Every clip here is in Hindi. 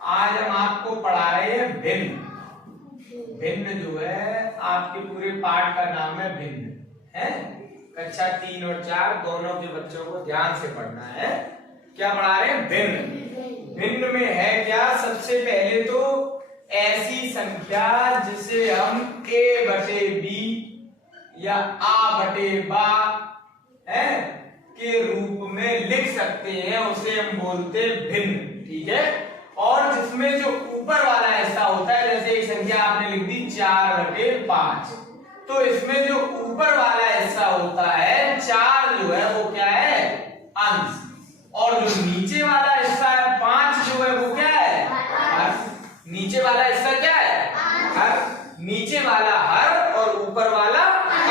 आज हम आपको पढ़ा रहे हैं भिन्न। भिन्न जो है आपके पूरे पाठ का नाम है भिन्न है। कक्षा 3 और 4 दोनों के बच्चों को ध्यान से पढ़ना है। क्या पढ़ा रहे हैं? भिन्न। भिन्न में है क्या? सबसे पहले तो ऐसी संख्या जिसे हम a बटे b या a बटे बा है के रूप में लिख सकते हैं, उसे हम बोलते भिन्न। ठीक है। और जिसमें जो ऊपर वाला हिस्सा होता है, जैसे एक संख्या आपने लिख दी 4 बटे 5, तो इसमें जो ऊपर वाला हिस्सा होता है 4 जो है वो क्या है? अंश। और जो नीचे वाला हिस्सा है 5 जो है वो क्या है? हर। नीचे वाला हिस्सा क्या है? हर। नीचे वाला हर और ऊपर वाला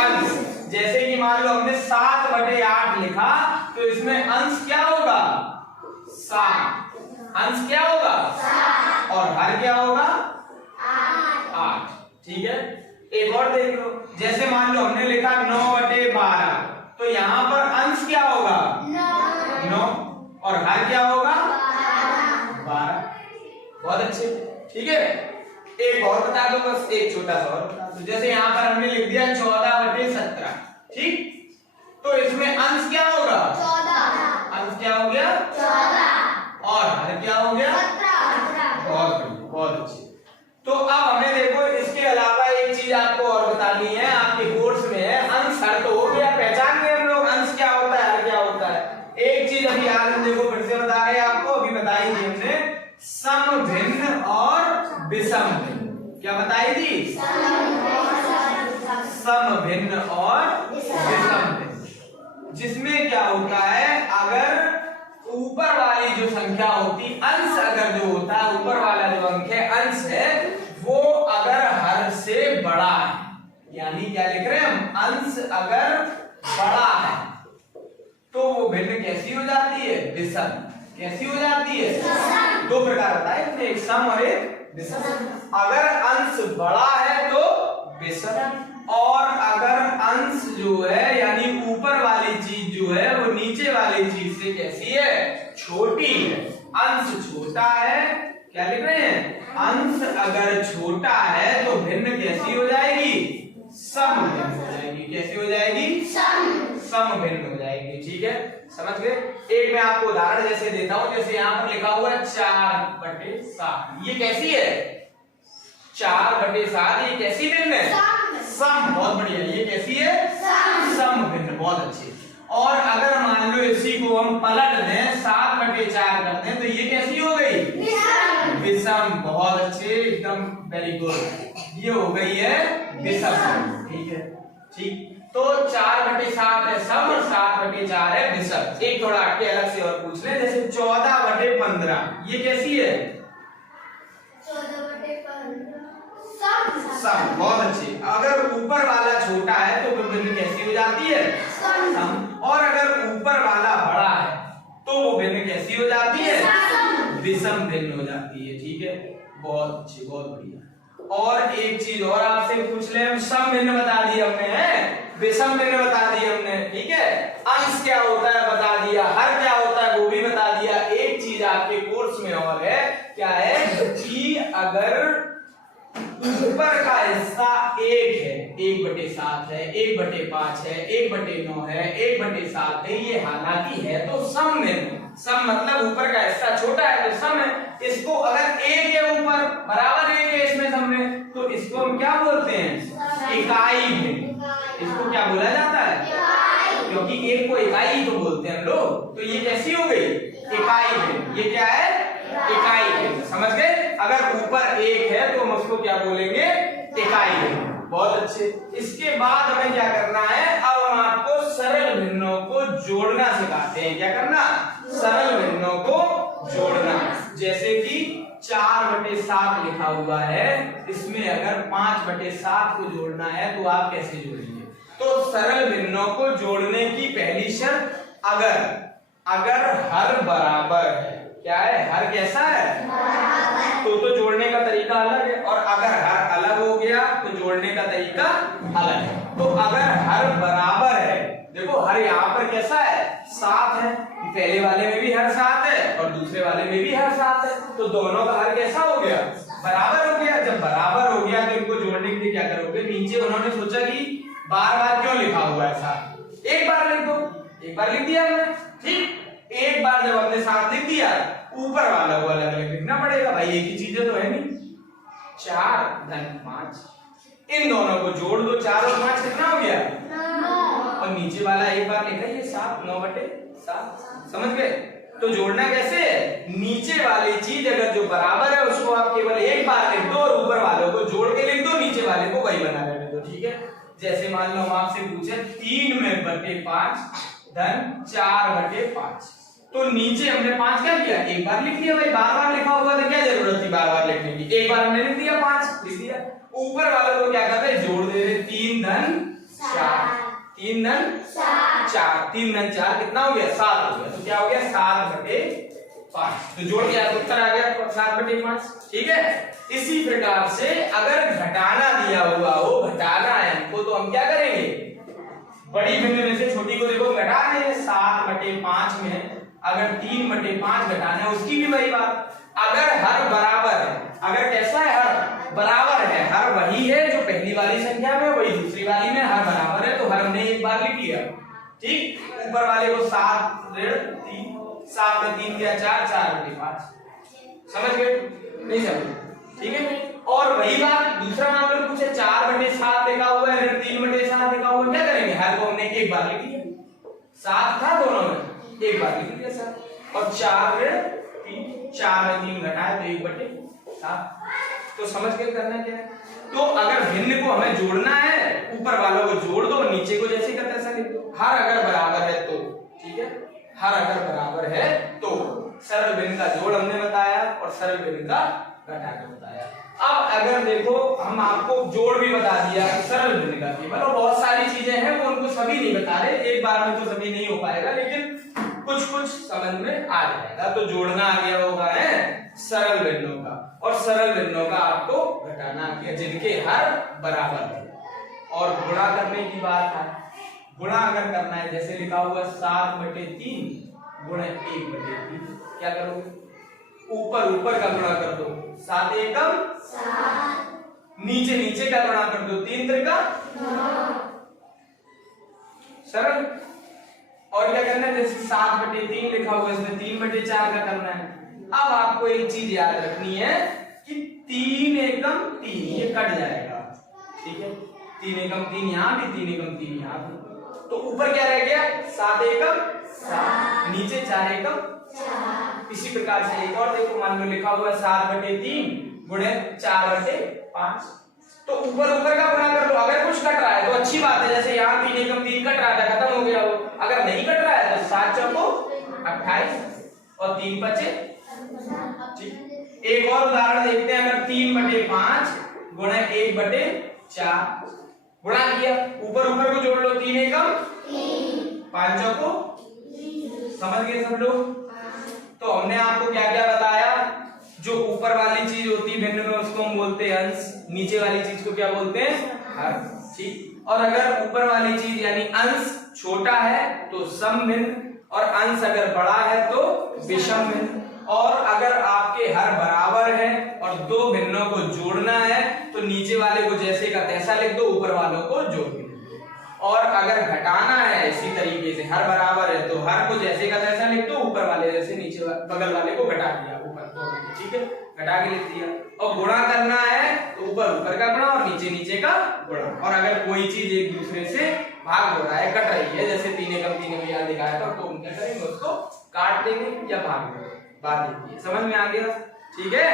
अंश। जैसे कि मान लो हमने 7 बटे 8 लिखा, तो इसमें अंश क्या होगा? 7। अंश क्या होगा? 7। और हर क्या होगा? 8। ठीक है। एक और देख लो, जैसे मान लो हमने लिखा 9 बटे 12, तो यहाँ पर अंश क्या होगा? 9। और हर क्या होगा? 12। बहुत अच्छे। ठीक है। एक और बता दो, बस एक छोटा सा और बता दो। जैसे यहाँ पर हमने लिख दिया 14 बटे 17, ठीक, तो इसमें अंश क्या होगा? 14। अंश क्या हो गया? 14। और हर क्या हो गया? 17। बहुत बढ़िया, बहुत अच्छी। तो अब हमें देखो, इसके अलावा एक चीज आपको और बतानी है, आपके कोर्स में है अंश हर तो हो गया, पहचान गए हम लोग अंश क्या होता है, हर क्या होता है। एक चीज अभी याद देखो, फिर से बता रहे हैं आपको, अभी बताई थी हमने सम भिन्न और विषम भिन्न। क्या बताई थी? सम भिन्न और विषम भिन्न। जिसमें क्या होता है, अगर ऊपर वाली जो संख्या होती, अंश अगर जो होता है, ऊपर वाला जो अंक है अंश है, वो अगर हर से बड़ा है, यानी क्या लिख रहे हैं हम? अंश अगर बड़ा है तो वो भिन्न कैसी हो जाती है? विषम। कैसी हो जाती है? दो प्रकार होता है, एक सम और एक विषम। अगर अंश बड़ा है तो विषम, और अगर अंश जो है यानी ऊपर वाली चीज जो है वो नीचे वाली चीज से कैसी है? छोटी है। अंश छोटा है, क्या लिख रहे हैं? अंश अगर छोटा है तो भिन्न कैसी हो जाएगी? सम भिन्न हो जाएगी। कैसी हो जाएगी? सम भिन्न हो जाएगी। ठीक है, समझ गए? एक मैं आपको उदाहरण जैसे देता हूं, जैसे यहाँ पर लिखा हुआ है 4 बटे 7, ये कैसी है? 4 बटे 7, ये कैसी भिन्न है? सम। बहुत बढ़िया, ये कैसी है? सम भिन्न। बहुत अच्छी। और अगर मान लो इसी को हम पलट दें, 7 बटे 4 कर दें, तो ये कैसी हो गई? विषम। बहुत अच्छे, एकदम वेरी गुड। ये हो गई है विषम। ठीक है, ठीक। तो 4 बटे 7 है सम और 7 बटे 4 है विषम। एक थोड़ा आगे अलग से और पूछ ले, जैसे 14 बटे 15, ये कैसी है? 14 बटे 15 सम। बहुत अच्छी। अगर ऊपर वाला छोटा है तो भिन्न कैसी हो जाती है? सम। और अगर ऊपर वाला बड़ा है तो वो भिन्न कैसी हो जाती है? विषम भिन्न हो जाती है। ठीक है, बहुत अच्छी, बहुत बढ़िया। और एक चीज और आपसे पूछ ले, हम सम भिन्न बता दिए हमने, है विषम भिन्न बता दिए हमने। ठीक है, अंश क्या होता है बता दिया, हर क्या होता है वो भी बता दिया। एक चीज आपके कोर्स में और है, क्या है कि अगर ऊपर का हिस्सा 1 है, 1 बटे 7 है, 1 बटे 5 है, 1 बटे 9 है, 1 बटे 7 है, ये हालांकि है तो सम में। सम मतलब ऊपर का हिस्सा छोटा है तो सम है। इसको अगर 1 है ऊपर, बराबर 1 है इसमें सम में, तो इसको हम क्या बोलते हैं? इकाई भिन्न। इसको क्या बोला जाता है? क्योंकि 1 को इकाई तो बोलते हैं लोग, तो ये कैसी हो गई? इकाई भिन्न। ये क्या है? इकाई भिन्न। समझ गए? अगर ऊपर 1 है तो हम उसको क्या बोलेंगे? इकाई भिन्न। बहुत अच्छे। इसके बाद हमें क्या करना है, अब हम आपको सरल भिन्नों को जोड़ना सिखाते हैं। क्या करना? सरल भिन्नों को जोड़ना। जैसे कि 4 बटे 7 लिखा हुआ है, इसमें अगर 5 बटे 7 को जोड़ना है तो आप कैसे जोड़ेंगे? तो सरल भिन्नों को जोड़ने की पहली शर्त, अगर हर बराबर है। क्या है? हर कैसा है? तो जोड़ने का तरीका अलग है, और अगर हर अलग हो गया तो जोड़ने का तरीका अलग है। तो अगर हर बराबर है, देखो हर यहाँ पर कैसा है? 7 है, पहले वाले में भी हर 7 है और दूसरे वाले में भी हर 7 है, तो दोनों का हर कैसा हो गया, बराबर हो गया। जब बराबर हो गया तो इनको जोड़ने के लिए क्या करोगे, नीचे उन्होंने सोचा कि बार बार क्यों लिखा हुआ है 7, एक बार लिख दो, एक बार लिख दिया हमने, ठीक। एक बार जब हमने 7 लिख दिया, ऊपर वाला को अलग अलग लिखना पड़ेगा भाई, एक ही चीजें तो है नहीं। 4 धन 5, इन दोनों को जोड़ दो, 4 और 5 कितना हो गया, 9, और नीचे वाला एक बार लिखा ये 7, 9/7, समझ गए। तो जोड़ना कैसे है, नीचे वाली चीज अगर जो बराबर है उसको आप केवल एक बार लिख दो और ऊपर वालों को जोड़ के लिख दो, नीचे वाले को वही बना लेने दो, ठीक है। जैसे मान लो हम आपसे पूछे 3/5 धन 4/5, तो नीचे हमने 5 क्या किया, एक बार लिख दिया भाई, बार बार लिखा हुआ तो क्या जरूरत थी बार बार लिखने की, एक बार हमने लिख दिया 5 लिख दिया। ऊपर वालों को क्या करते हैं, जोड़ दे रहे, 3 धन 4, 3 धन 4, 3 धन 4 कितना हो गया, 7 हो गया, तो क्या हो गया 7/5, तो जोड़ दिया तो उत्तर आ गया 7/5, ठीक है। इसी प्रकार से अगर घटाना दिया हुआ हो, घटाना है हमको, तो हम क्या करेंगे, बड़ी भिन्न में से छोटी को देखो घटा रहे हैं, 7/5 में अगर 3/5 घटाना है उसकी भी वही बात, अगर हर बराबर है, अगर कैसा है, हर बराबर है, हर वही है जो पहली वाली संख्या में, वही दूसरी वाली में हर बराबर है, तो हर हमने एक बार लिख लिया, ठीक। ऊपर वाले को 7 ऋण 3, 7 में 3 दिया 4, 4/5, समझ गए, नहीं समझे, ठीक है। और वही बात दूसरा मान लो पूछे 4/7 लिखा हुआ है, ऋण 3/7 लिखा हुआ है, क्या करेंगे, हर को हमने एक बार लिख लिया, 7 था दोनों में, एक बार लिख दिया 7, और 4 ऋण 3, 4 में 3 घटाया तो 1/7, तो समझ के करना क्या है। तो अगर भिन्न को हमें जोड़ना है, ऊपर वालों को जोड़ दो, नीचे को जैसे का तैसा लिख दो, हर अगर बराबर है तो, ठीक है, हर अगर बराबर है तो। सरल भिन्न का जोड़ हमने बताया और सरल भिन्न का घटा के बताया। अब अगर देखो हम आपको जोड़ भी बता दिया, सरल भिन्न का केवल, और बहुत सारी चीजें हैं वो उनको सभी नहीं बता रहे, एक बार में तो सभी नहीं हो पाएगा, लेकिन कुछ कुछ समझ में आ जाएगा। तो जोड़ना आ गया होगा है सरल भिन्नों का, और सरल भिन्नों का आपको घटाना आ गया जिनके हर बराबर है। और गुणा करने की बात है, गुणा अगर करना है जैसे लिखा हुआ 7/3 गुणा 1/3, क्या करोगे, ऊपर ऊपर का गुणा कर दो, 7 एकम 7, नीचे नीचे का गुणा कर दो, 3 त्रिका 9, सरल। और क्या करना है, जैसे 7/3 लिखा हुआ है इसमें 3/4 का करना है। अब आपको एक चीज याद रखनी है कि 3 एकम 3 ये कट जाएगा, ठीक है, 3 एकम 3 यहाँ भी, 3 एकम 3 यहाँ भी, तो ऊपर क्या रह गया 7 एकम 7, नीचे 4 एकम 4। इसी प्रकार से एक और देखो, मान लो लिखा हुआ 7/3 गुणे 4/5, तो ऊपर ऊपर का गुणा कर लो। अगर कुछ कट रहा है तो अच्छी बात है, जैसे यहाँ 3 एकम 3 कट रहा था, खत्म हो गया वो। अगर नहीं कट रहा है तो 7 चौको 28 और 3 बचे, ठीक। एक और उदाहरण देखते हैं, अगर 3/5 गुणे 1/4 गुणा किया, ऊपर ऊपर को जोड़ लो, 3 एकम 3, 5 चौको, समझ गए सब लोग। तो हमने आपको क्या क्या बताया, जो ऊपर वाली चीज होती है भिन्न में उसको हम बोलते हैं अंश, नीचे वाली चीज को क्या बोलते हैं हर, ठीक। और अगर ऊपर वाली चीज यानी अंश छोटा है तो सम भिन्न, और अंश अगर बड़ा है तो विषम भिन्न। और अगर आपके हर बराबर है और दो भिन्नों को जोड़ना है तो नीचे वाले को जैसे का तैसा लिख दो, ऊपर वालों को जोड़ दो। और अगर घटाना है इसी तरीके से, हर बराबर है तो हर को जैसे का तैसा लिख दो, ऊपर वाले जैसे नीचे बगल वाले को घटा दिया, ऊपर दोनों को, ठीक है, घटा के लिख दिया। और गुणा करना है तो ऊपर ऊपर का गुणा और नीचे नीचे का गुणा। और अगर कोई चीज एक दूसरे से भाग हो रहा है, कट रही है, जैसे 3 एकम 3 में यहाँ दिखाया था, तो हम क्या करेंगे, उसको काट देंगे या भाग देंगे। बात समझ में आ गया, ठीक है।